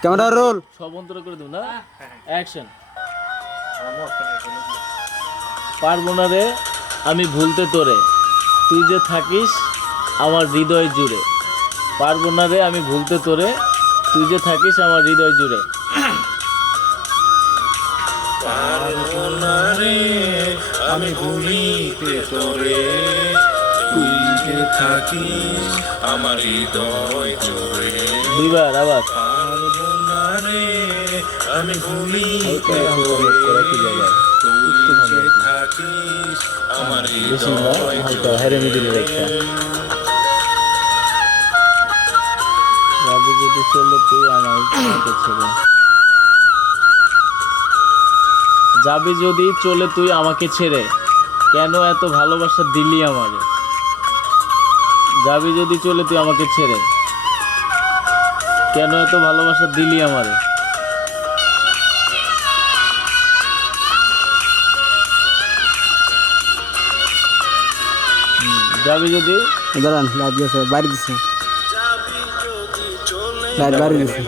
Camera roll. সব অন্তর করে দেব না? অ্যাকশন পারব না রে আমি ভুলতে তোরে। তুই যে থাকিস আমার হৃদয় জুড়ে। পারব না রে আমি ভুলতে তোরে। তুই যে থাকিস আমার হৃদয় জুড়ে। আমি ভুলিতে তোরে। তুই যে থাকিস আমার হৃদয় জুড়ে। দুইবার আবার। পারব না। রে আমি থাকিস আমার হৃদয় রেখা যাবি যদি চলো তুই আমার ছেড়ে যাবি যদি চলে তুই আমাকে ছেড়ে কেন এত ভালোবাসা দিলি আমারে যাবি যদি চলে তুই আমাকে ছেড়ে কেন এত ভালোবাসা দিলি আমারে? যাবি যদি? দাঁড়ান লাইট বাড়ি দিছে। লাইট বাড়ি দিছে।